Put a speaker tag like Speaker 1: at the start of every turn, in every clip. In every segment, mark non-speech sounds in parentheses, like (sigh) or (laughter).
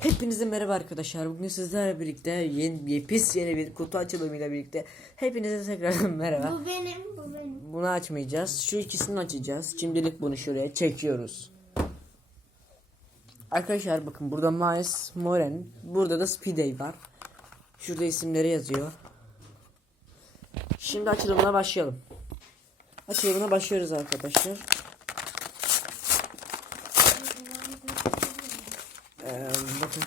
Speaker 1: Hepinize merhaba arkadaşlar. Bugün sizlerle birlikte yeni yepis yeni bir kutu açılımıyla birlikte hepinize tekrar (laughs) merhaba.
Speaker 2: Bu benim, bu benim.
Speaker 1: Bunu açmayacağız. Şu ikisini açacağız. Şimdilik bunu şuraya çekiyoruz. Arkadaşlar bakın burada Miles Moren, burada da Speedy var. Şurada isimleri yazıyor. Şimdi açılımına başlayalım. Açılımına başlıyoruz arkadaşlar. Ee, bakın.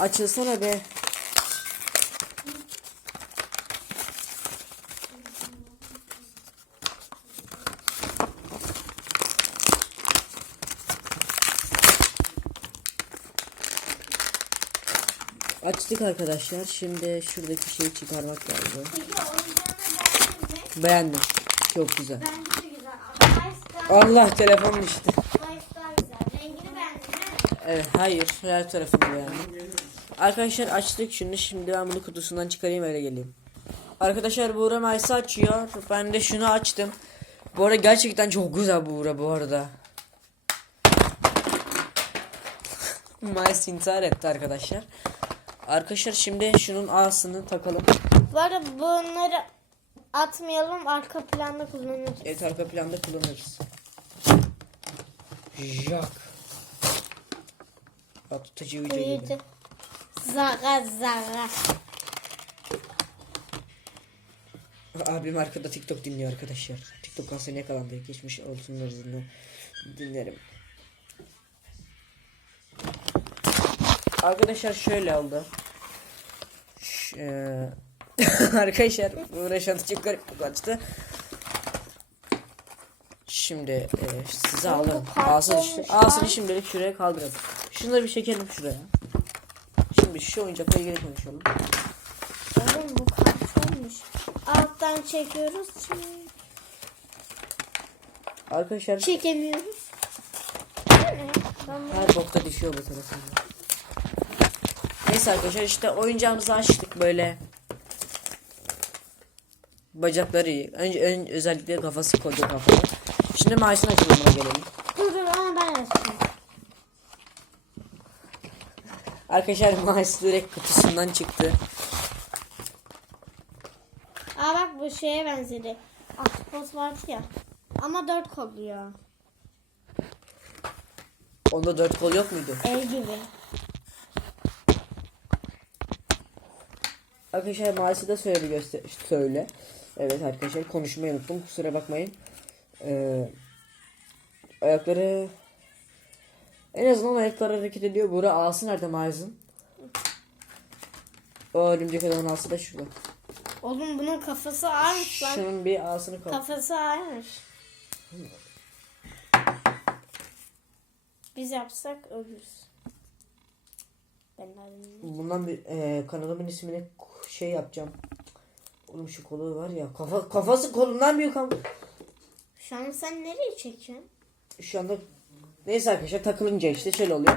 Speaker 1: Açılsana be. Açtık arkadaşlar. Şimdi şuradaki şeyi çıkarmak lazım. Beğendim. Çok güzel. Allah telefon düştü. Evet, hayır. Her tarafını beğendim. Arkadaşlar açtık şunu. Şimdi ben bunu kutusundan çıkarayım öyle geleyim. Arkadaşlar Buğra Mayıs'ı açıyor. Ben de şunu açtım. Bu arada gerçekten çok güzel Buğra bu arada. (laughs) Mayıs intihar etti arkadaşlar. Arkadaşlar şimdi şunun ağzını takalım.
Speaker 2: Bu arada bunları atmayalım. Arka planda kullanırız.
Speaker 1: Evet arka planda kullanırız. Jack. Atıcı ucu gibi.
Speaker 2: Büyüdü. Zara zara.
Speaker 1: Abim arkada TikTok dinliyor arkadaşlar. TikTok kanserine yakalandı. Geçmiş olsun hırzını dinlerim. Arkadaşlar şöyle oldu. Ş- eee, (laughs) arkadaşlar uğraşan çok garip kaçtı. Şimdi eee, size alın. Ağzını, ağzını şimdilik şuraya kaldıralım. Şunları bir çekelim şuraya. Şimdi şu oyuncakla ilgili konuşalım.
Speaker 2: Oğlum bu kaç olmuş? Alttan çekiyoruz. Şimdi
Speaker 1: Arkadaşlar
Speaker 2: çekemiyoruz.
Speaker 1: Her bokta düşüyor bu telefonda. Neyse arkadaşlar işte oyuncağımızı açtık böyle. Bacakları iyi. Önce ön, özellikle kafası koca kafalı. Şimdi maaşın açılımına gelelim.
Speaker 2: Dur dur ama ben açayım.
Speaker 1: Arkadaşlar maaş direkt kutusundan çıktı.
Speaker 2: Aa bak bu şeye benzedi. Ahtapot vardı ya. Ama dört kolluyor.
Speaker 1: Onda dört kol yok muydu?
Speaker 2: El gibi.
Speaker 1: Arkadaşlar maaşı da söyle göster söyle. Evet arkadaşlar konuşmayı unuttum kusura bakmayın. Ee, ayakları en azından ayakları hareket ediyor. Bura ağası nerede maaşın? O örümcek adamın ağası da şurada.
Speaker 2: Oğlum bunun kafası ağırmış lan.
Speaker 1: Şunun bir ağasını kap.
Speaker 2: Kafası ağırmış. Biz yapsak ölürüz. Ben
Speaker 1: Bundan bir e, kanalımın ismini şey yapacağım. Oğlum şu kolu var ya kafa kafası kolundan büyük ama.
Speaker 2: Şu an sen nereye çekiyorsun?
Speaker 1: Şu anda neyse arkadaşlar takılınca işte şöyle oluyor.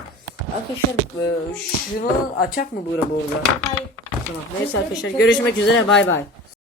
Speaker 1: Arkadaşlar e, şunu açak mı burada burada?
Speaker 2: Hayır.
Speaker 1: Tamam. Neyse arkadaşlar görüşmek üzere bay bay.